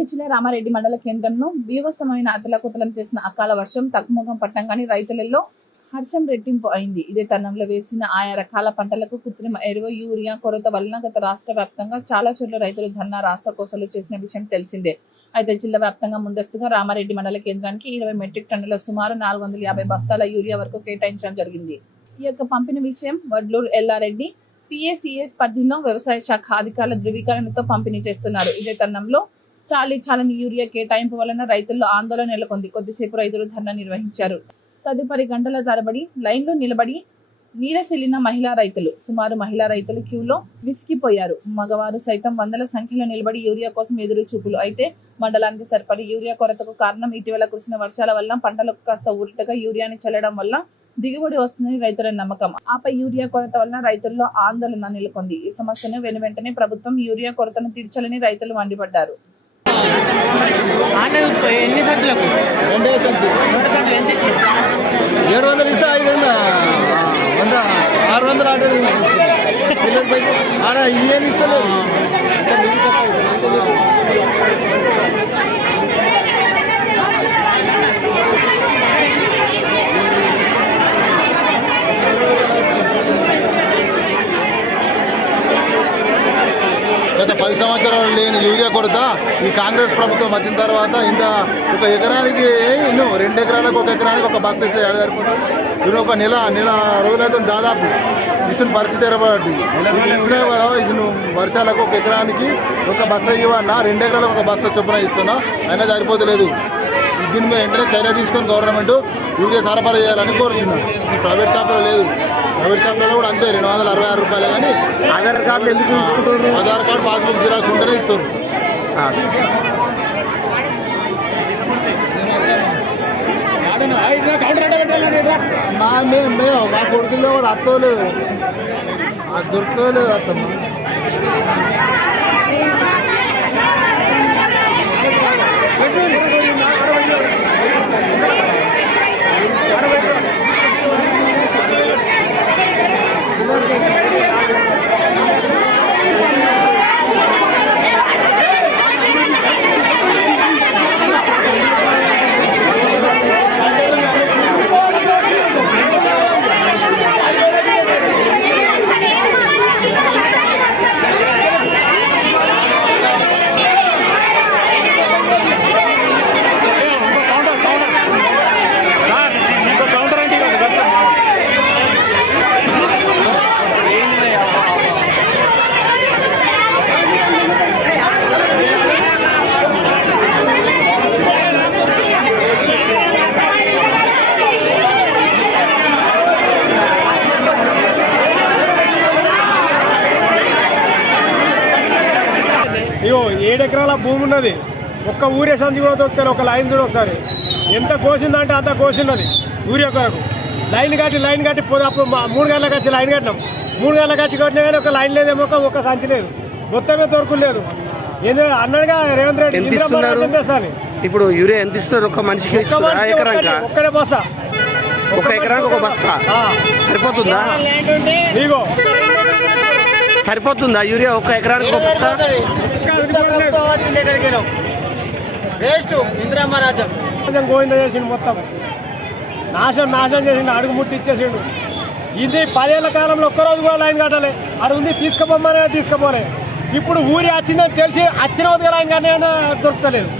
రంగారెడ్డి జిల్లా రామారెడ్డి మండల కేంద్రంలో బీభత్సమైన అతలాకుతలం చేసిన అకాల వర్షం తగ్గుముఖం పట్టంగానే రైతులలో హర్షం రెట్టింపు అయింది. ఇదే తరుణంలో వేసిన ఆయా రకాల పంటలకు కృత్రిమ ఎరువు, యూరియా కొరత వలన గత రాష్ట్ర వ్యాప్తంగా చాలా చోట్ల రైతులు ధర్నా రాస్తాకోసలు చేసిన విషయం తెలిసిందే. అయితే జిల్లా వ్యాప్తంగా ముందస్తుగా రామారెడ్డి మండల కేంద్రానికి 20 మెట్రిక్ టన్నుల సుమారు 450 బస్తాల యూరియా వరకు కేటాయించడం జరిగింది. ఈ యొక్క పంపిణీ విషయం వడ్లూరు ఎల్లారెడ్డి PACS పరిధిలో వ్యవసాయ శాఖ అధికారుల ధృవీకరణతో పంపిణీ చేస్తున్నారు. ఇదే తరుణంలో చాలని యూరియా కేటాయింపు వలన రైతుల్లో ఆందోళన నెలకొంది. కొద్దిసేపు రైతులు ధర్నా నిర్వహించారు. తదుపరి గంటల తరబడి లైన్లో నిలబడి నీరసిల్లిన మహిళా రైతులు, సుమారు మహిళా రైతులు క్యూలో విసిగిపోయారు. మగవారు సైతం వందల సంఖ్యలో నిలబడి యూరియా కోసం ఎదురు చూపులు. అయితే మండలానికి సరిపడి యూరియా కొరతకు కారణం ఇటీవల కురిసిన వర్షాల వల్ల పంటలకు కాస్త ఊరటగా యూరియాని చల్లడం వల్ల దిగుబడి వస్తుందని రైతుల నమ్మకం. ఆపై యూరియా కొరత వలన రైతుల్లో ఆందోళన నెలకొంది. ఈ సమస్యను వెనువెంటనే ప్రభుత్వం యూరియా కొరతను తీర్చాలని రైతులు మండిపడ్డారు. ఎన్ని సంచులకు 700 ఇస్తే 500 600 ఆడ ఇవేమి ఇస్తలేదు. గత 10 సంవత్సరాలు లేని యూరియా కొరత ఈ కాంగ్రెస్ ప్రభుత్వం వచ్చిన తర్వాత ఇంత ఒక ఎకరానికి 2 ఎకరాలకు 1 ఎకరానికి ఒక బస్సు ఇస్తే సరిపోతుంది. ఇప్పుడు ఒక నెల రోజులైతే దాదాపు ఇసిన పరిస్థితి ఏర్పడి ఇచ్చినా కదా. ఇసిన వర్షాలకు 1 ఎకరానికి ఒక బస్సు ఇవ్వన్నా 2 ఎకరాలకు ఒక బస్సు చొప్పున ఇస్తున్నా, అయినా సరిపోతలేదు. దీని మీద వెంటనే చర్య తీసుకొని గవర్నమెంట్ యూరియా సరఫరా చేయాలని కోరుతున్నాను. ఈ ప్రైవేట్ షాప్లో లేదు, ప్రైవేట్ షాప్లలో కూడా అంతే 266 రూపాయలు. కానీ ఆధార్ కార్డులు ఎందుకు తీసుకుంటారు? ఆధార్ కార్డు పాస్బుక్ జిరాక్స్ ఉంటేనే ఇస్తారు. మా కొడుకుల్లో కూడా అత్తలేదు, అది దొరుకుతలేదు అత్తమ్మ. ఇగో 7 ఎకరాల భూమి ఉన్నది. ఒక్క ఊరే సంచి కూడా దొరుకుతారు. ఒక లైన్ చూడు ఒకసారి, ఎంత కోసిందంటే అంత కోసిన్నది ఊరి కొరకు. లైన్ కట్టి పోదు. అప్పుడు 3 గంటలకు వచ్చి లైన్ కట్టినాం. 3 గంటలకు వచ్చి కట్టినా కానీ ఒక లైన్ లేదేమో, ఒక సంచి లేదు, మొత్తమే దొరకలేదు. ఏదో అన్నాడుగా రేవంత్ రెడ్డి. ఇప్పుడు యూరియా ఎంత ఇస్తున్నారు? ఒక మనిషికి ఒక్కడే బస్తా, ఒక ఎకరానికి ఒక బస్తా సరిపోతుందా? ఇగో సరిపోతుందా యూరియా? ఒక ఎకరానికి ఒక బస్తా గోవింద చేసిండు, మొత్తం నాశనం చేసిండు, అడుగు ముట్టి ఇచ్చేసిండు. ఇది 10 ఏళ్ల కాలంలో ఒక్కరోజు కూడా లైన్ కట్టాలి. అడు ఉంది తీసుకుపోమనే తీసుకుపోలే. ఇప్పుడు ఊరి వచ్చిందని తెలిసి వచ్చిన లైన్ కానీ దొరుకుతలేదు.